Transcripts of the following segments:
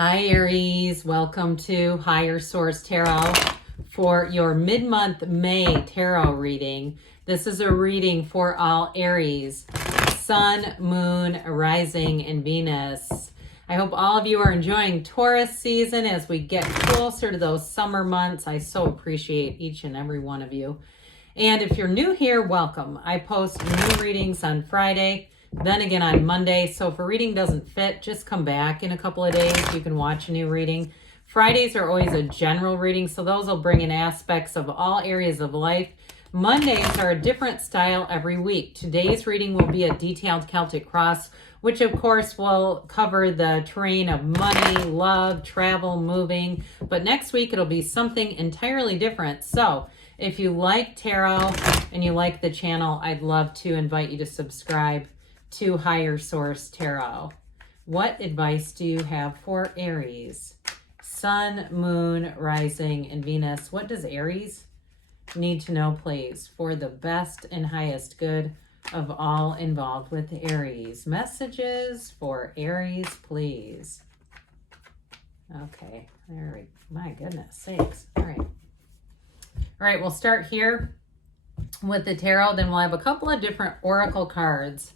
Hi Aries, welcome to Higher Source Tarot for your mid-month May tarot reading. This is a reading for all Aries, Sun, Moon, Rising, and Venus. I hope all of you are enjoying Taurus season as we get closer to those summer months. I so appreciate each and every one of you. And if you're new here, welcome. I post new readings on Friday, then again on Monday. So if a reading doesn't fit, just come back in a couple of days. You can watch a new reading. Fridays are always a general reading, so those will bring in aspects of all areas of life. Mondays are a different style every week. Today's reading will be a detailed Celtic cross, which of course will cover the terrain of money, love, travel, moving. But next week it'll be something entirely different. So if you like tarot and you like the channel, I'd love to invite you to subscribe to Higher Source Tarot. What advice do you have for Aries? Sun, Moon, Rising, and Venus. What does Aries need to know, please, for the best and highest good of all involved with Aries? Messages for Aries, please. Okay, there we go. My goodness sakes. All right, we'll start here with the tarot. Then we'll have a couple of different oracle cards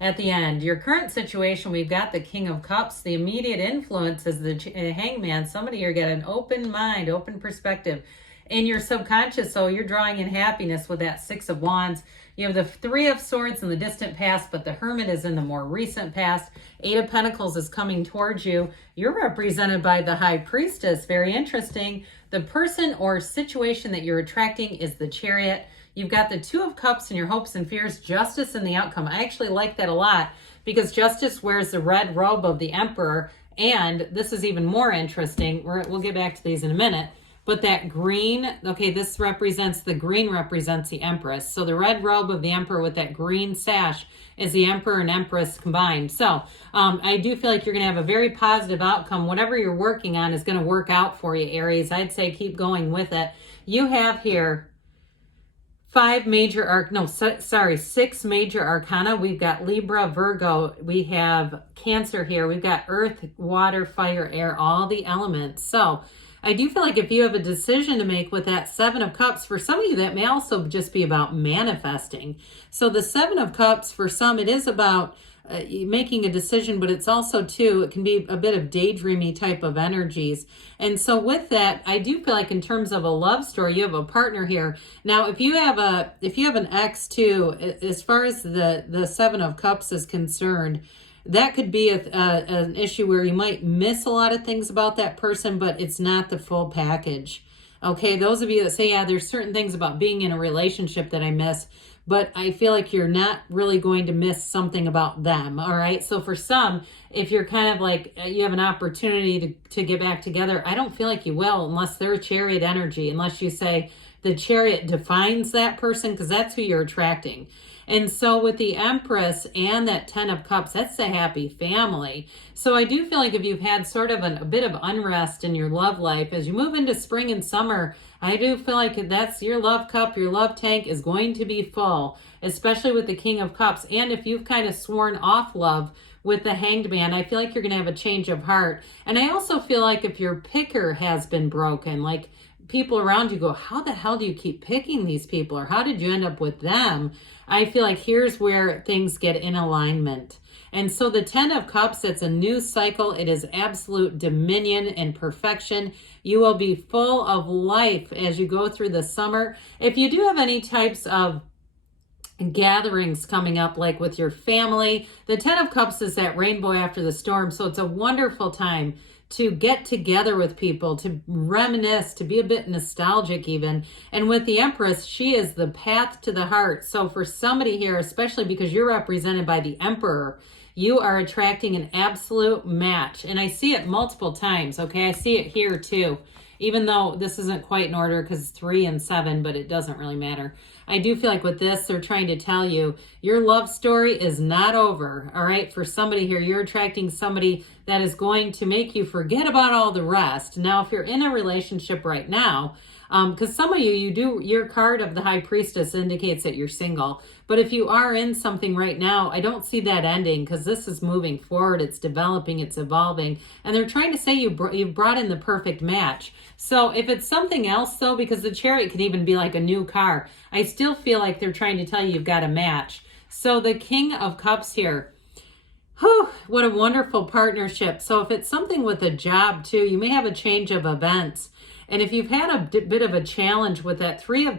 at the end. Your current situation, we've got the King of Cups. The immediate influence is the Hangman. Somebody here got an open mind, open perspective in your subconscious. So you're drawing in happiness with that Six of Wands. You have the Three of Swords in the distant past, but the Hermit is in the more recent past. Eight of Pentacles is coming towards you. You're represented by the High Priestess. Very interesting. The person or situation that you're attracting is the Chariot. You've got the Two of Cups in your hopes and fears, Justice in the outcome. I actually like that a lot because Justice wears the red robe of the Emperor. And this is even more interesting. We'll get back to these in a minute. But that green, okay, this represents, the green represents the Empress. So the red robe of the Emperor with that green sash is the Emperor and Empress combined. So I do feel like you're going to have a very positive outcome. Whatever you're working on is going to work out for you, Aries. I'd say keep going with it. You have here six major arcana. We've got Libra, Virgo, we have Cancer here. We've got earth, water, fire, air, all the elements. So I do feel like if you have a decision to make with that Seven of Cups, for some of you, that may also just be about manifesting. So the Seven of Cups, for some, it is about making a decision, but it's also, too, it can be a bit of daydreamy type of energies. And so with that, I do feel like in terms of a love story, you have a partner here. Now, if you have an ex, too, as far as the Seven of Cups is concerned, that could be an issue where you might miss a lot of things about that person, but it's not the full package. Okay, those of you that say, yeah, there's certain things about being in a relationship that I miss, but I feel like you're not really going to miss something about them, all right? So for some, if you're kind of like, you have an opportunity to get back together, I don't feel like you will unless they're Chariot energy, unless you say the Chariot defines that person, because that's who you're attracting. And so with the Empress and that Ten of Cups, that's a happy family. So I do feel like if you've had sort of a bit of unrest in your love life, as you move into spring and summer, I do feel like that's your love cup, your love tank is going to be full, especially with the King of Cups. And if you've kind of sworn off love with the Hanged Man, I feel like you're going to have a change of heart. And I also feel like if your picker has been broken, like people around you go, how the hell do you keep picking these people? Or how did you end up with them? I feel like here's where things get in alignment. And so the Ten of Cups, it's a new cycle. It is absolute dominion and perfection. You will be full of life as you go through the summer. If you do have any types of gatherings coming up, like with your family, the Ten of Cups is that rainbow after the storm. So it's a wonderful time to get together with people, to reminisce, to be a bit nostalgic even. And with the Empress, she is the path to the heart. So for somebody here, especially because you're represented by the Emperor, you are attracting an absolute match. And I see it multiple times, okay? I see it here too. Even though this isn't quite in order because it's 3 and 7, but it doesn't really matter. I do feel like with this, they're trying to tell you your love story is not over, all right? For somebody here, you're attracting somebody that is going to make you forget about all the rest. Now, if you're in a relationship right now, Because some of your card of the High Priestess indicates that you're single. But if you are in something right now, I don't see that ending, because this is moving forward. It's developing, it's evolving. And they're trying to say you've brought in the perfect match. So if it's something else, though, because the Chariot could even be like a new car, I still feel like they're trying to tell you you've got a match. So the King of Cups here, whew, what a wonderful partnership. So if it's something with a job too, you may have a change of events. And if you've had a bit of a challenge with that Three of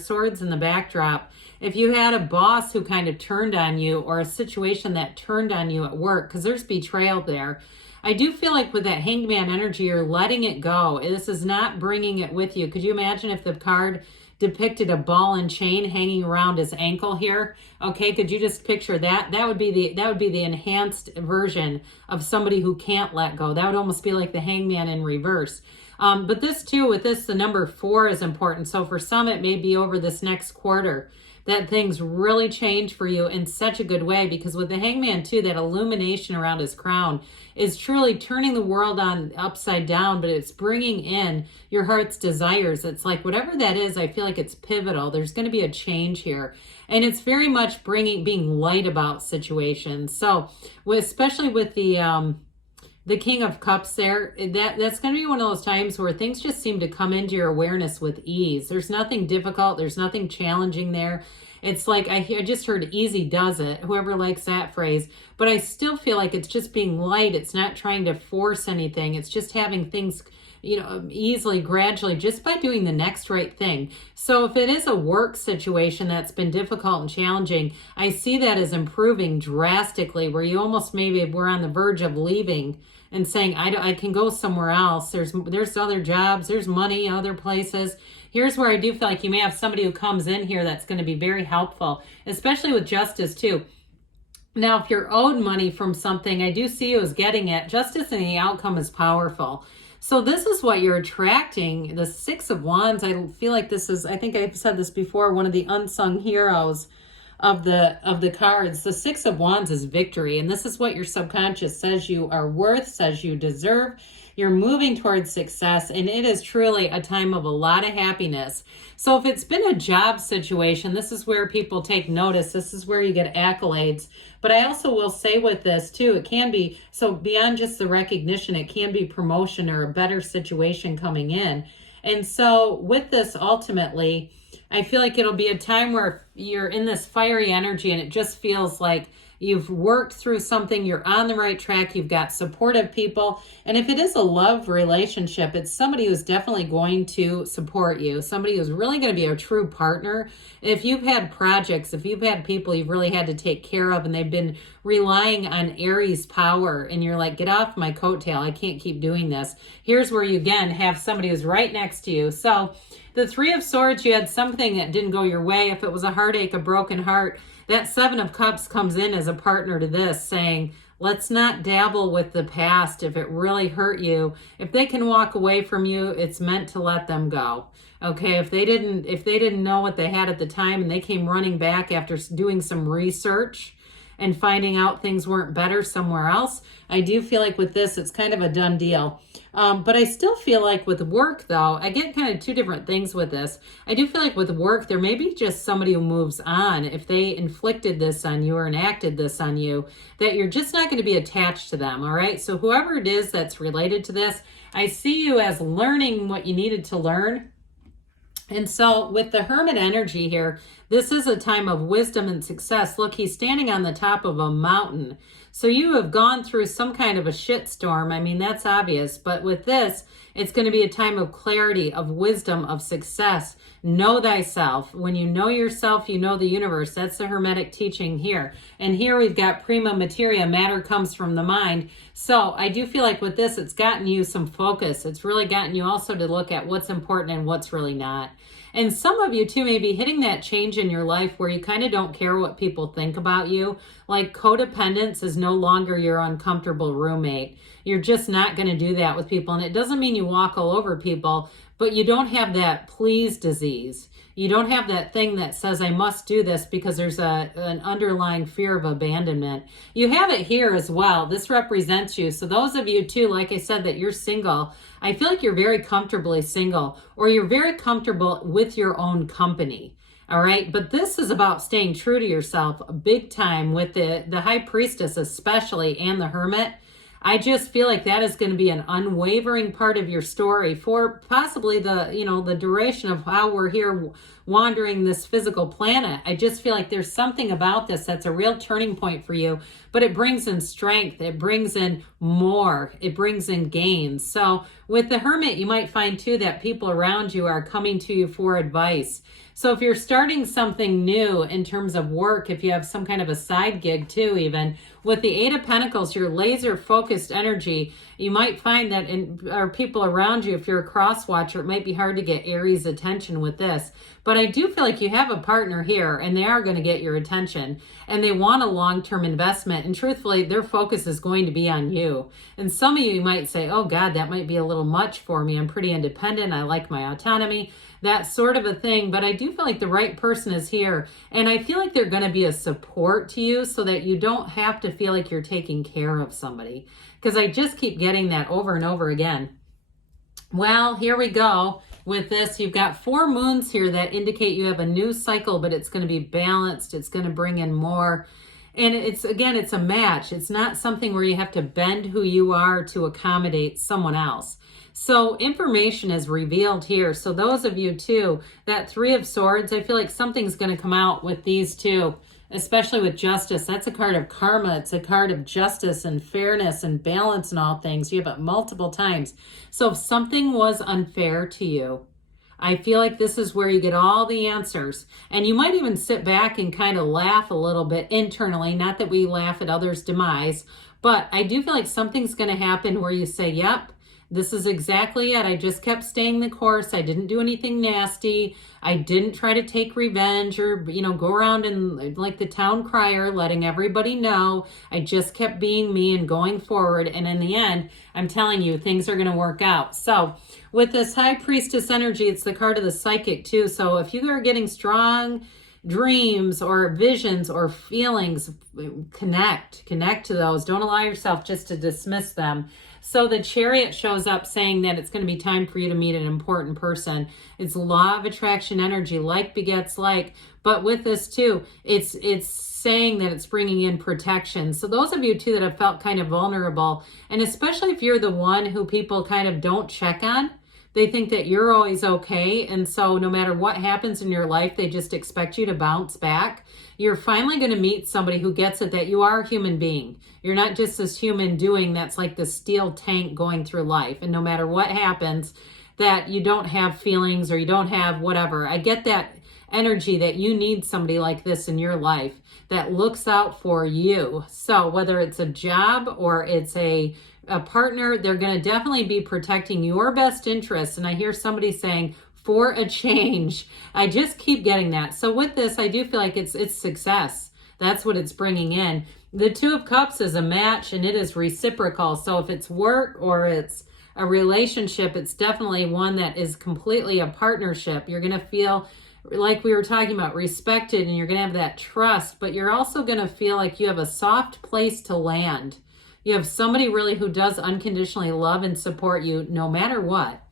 Swords in the backdrop, if you had a boss who kind of turned on you, or a situation that turned on you at work, because there's betrayal there, I do feel like with that Hanged Man energy, you're letting it go. This is not bringing it with you. Could you imagine if the card depicted a ball and chain hanging around his ankle here? Okay, could you just picture that? That would be the enhanced version of somebody who can't let go. That would almost be like the Hangman in reverse. But this too, with this, the number 4 is important. So for some, it may be over this next quarter that things really change for you in such a good way, because with the Hangman too, that illumination around his crown is truly turning the world on upside down, but it's bringing in your heart's desires. It's like whatever that is, I feel like it's pivotal. There's going to be a change here, and it's very much being light about situations. So especially with the King of Cups there, that's going to be one of those times where things just seem to come into your awareness with ease. There's nothing difficult. There's nothing challenging there. It's like, I just heard easy does it, whoever likes that phrase. But I still feel like it's just being light. It's not trying to force anything. It's just having things, easily, gradually, just by doing the next right thing. So if it is a work situation that's been difficult and challenging, I see that as improving drastically, where you almost maybe were on the verge of leaving and saying, I can go somewhere else. There's other jobs, there's money, other places. Here's where I do feel like you may have somebody who comes in here that's going to be very helpful, especially with justice too. Now, if you're owed money from something, I do see you as getting it. Justice and the outcome is powerful. So this is what you're attracting. The Six of Wands, I feel like this is, I think I've said this before, one of the unsung heroes of the cards. The Six of Wands is victory, and this is what your subconscious says you are worth, says you deserve. You're moving towards success, and it is truly a time of a lot of happiness. So if it's been a job situation, this is where people take notice. This is where you get accolades. But I also will say with this too, it can be, so beyond just the recognition, it can be promotion or a better situation coming in. And so with this, ultimately, I feel like it'll be a time where you're in this fiery energy, and it just feels like you've worked through something, you're on the right track, you've got supportive people. And if it is a love relationship, it's somebody who's definitely going to support you, somebody who's really going to be a true partner. If you've had projects, if you've had people you've really had to take care of, and they've been relying on Aries power, and you're like, get off my coattail, I can't keep doing this. Here's where you again have somebody who's right next to you. So the Three of Swords, you had something that didn't go your way. If it was a heartache, a broken heart, that Seven of Cups comes in as a partner to this, saying, let's not dabble with the past. If it really hurt you, if they can walk away from you, it's meant to let them go. Okay, if they didn't know what they had at the time, and they came running back after doing some research and finding out things weren't better somewhere else, I do feel like with this, it's kind of a done deal. But I still feel like with work, though, I get kind of two different things with this. I do feel like with work, there may be just somebody who moves on. If they inflicted this on you or enacted this on you, that you're just not going to be attached to them, all right? So whoever it is that's related to this, I see you as learning what you needed to learn. And so with the Hermit energy here, this is a time of wisdom and success. Look, he's standing on the top of a mountain. So you have gone through some kind of a shitstorm. I mean, that's obvious. But with this, it's going to be a time of clarity, of wisdom, of success. Know thyself. When you know yourself, you know the universe. That's the Hermetic teaching here. And here we've got prima materia. Matter comes from the mind. So I do feel like with this, it's gotten you some focus. It's really gotten you also to look at what's important and what's really not. And some of you too may be hitting that change in your life where you kind of don't care what people think about you. Like codependence is no longer your uncomfortable roommate. You're just not going to do that with people. And it doesn't mean you walk all over people, but you don't have that please disease. You don't have that thing that says, I must do this because there's an underlying fear of abandonment. You have it here as well. This represents you. So those of you too, like I said, that you're single, I feel like you're very comfortably single, or you're very comfortable with your own company. All right. But this is about staying true to yourself big time with the high priestess, especially, and the hermit. I just feel like that is going to be an unwavering part of your story for possibly the duration of how we're here wandering this physical planet. I just feel like there's something about this that's a real turning point for you, but it brings in strength. It brings in more. It brings in gains. So with the hermit, you might find too that people around you are coming to you for advice. So if you're starting something new in terms of work, if you have some kind of a side gig too, even with the Eight of Pentacles, your laser focused energy, you might find that or people around you, if you're a cross watcher, it might be hard to get Aries attention with this. But I do feel like you have a partner here and they are going to get your attention and they want a long-term investment. And truthfully, their focus is going to be on you. And some of you might say, oh God, that might be a little much for me. I'm pretty independent. I like my autonomy, that sort of a thing. But I do feel like the right person is here. And I feel like they're going to be a support to you so that you don't have to feel like you're taking care of somebody. Because I just keep getting that over and over again. Well, here we go. With this, you've got 4 moons here that indicate you have a new cycle, but it's going to be balanced. It's going to bring in more. And it's a match. It's not something where you have to bend who you are to accommodate someone else. So information is revealed here. So those of you too, that 3 of Swords, I feel like something's going to come out with these two, especially with justice. That's a card of karma. It's a card of justice and fairness and balance and all things. You have it multiple times. So if something was unfair to you, I feel like this is where you get all the answers. And you might even sit back and kind of laugh a little bit internally. Not that we laugh at others' demise, but I do feel like something's going to happen where you say, yep, this is exactly it. I just kept staying the course. I didn't do anything nasty. I didn't try to take revenge or, go around and like the town crier, letting everybody know. I just kept being me and going forward. And in the end, I'm telling you, things are going to work out. So with this high priestess energy, it's the card of the psychic too. So if you are getting strong dreams or visions or feelings, connect to those. Don't allow yourself just to dismiss them. So the Chariot shows up saying that it's going to be time for you to meet an important person. It's law of attraction energy, like begets like. But with this too, it's saying that it's bringing in protection. So those of you too that have felt kind of vulnerable, and especially if you're the one who people kind of don't check on, they think that you're always okay. And so no matter what happens in your life, they just expect you to bounce back. You're finally going to meet somebody who gets it, that you are a human being. You're not just this human doing that's like the steel tank going through life. And no matter what happens, that you don't have feelings or you don't have whatever. I get that energy that you need somebody like this in your life that looks out for you. So whether it's a job or it's a partner, they're going to definitely be protecting your best interests. And I hear somebody saying, for a change. I just keep getting that. So with this, I do feel like it's success. That's what it's bringing in. The 2 of Cups is a match and it is reciprocal. So if it's work or it's a relationship, it's definitely one that is completely a partnership. You're going to feel, like we were talking about, respected, and you're going to have that trust, but you're also going to feel like you have a soft place to land. You have somebody really who does unconditionally love and support you no matter what.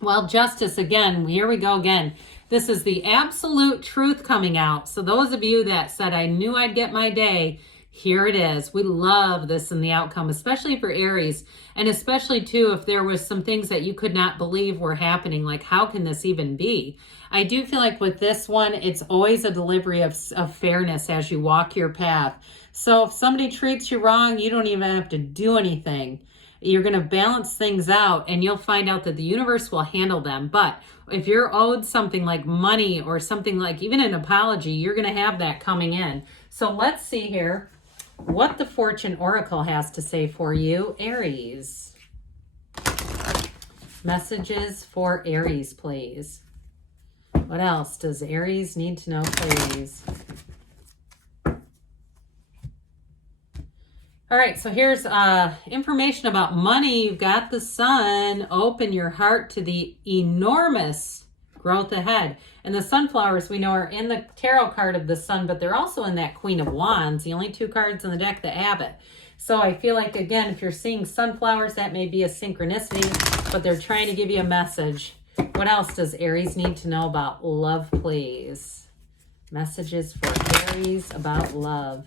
Well, justice, again, here we go again. This is the absolute truth coming out. So those of you that said, I knew I'd get my day, here it is. We love this in the outcome, especially for Aries. And especially too, if there was some things that you could not believe were happening, like how can this even be? I do feel like with this one, it's always a delivery of fairness as you walk your path. So if somebody treats you wrong, you don't even have to do anything. You're going to balance things out and you'll find out that the universe will handle them. But if you're owed something like money or something like even an apology, you're going to have that coming in. So let's see here what the Fortune Oracle has to say for you, Aries. Messages for Aries, please. What else does Aries need to know, please? All right, so here's information about money. You've got the Sun. Open your heart to the enormous growth ahead. And the sunflowers we know are in the tarot card of the Sun, but they're also in that Queen of Wands, the only two cards in the deck that have it. So I feel like, again, if you're seeing sunflowers, that may be a synchronicity, but they're trying to give you a message. What else does Aries need to know about love, please? Messages for Aries about love.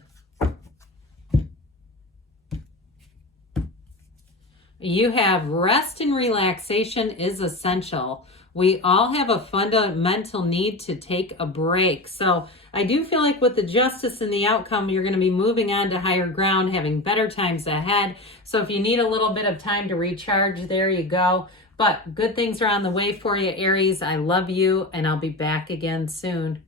You have rest and relaxation is essential. We all have a fundamental need to take a break. So I do feel like with the justice and the outcome, you're going to be moving on to higher ground, having better times ahead. So if you need a little bit of time to recharge, there you go. But good things are on the way for you, Aries. I love you, and I'll be back again soon.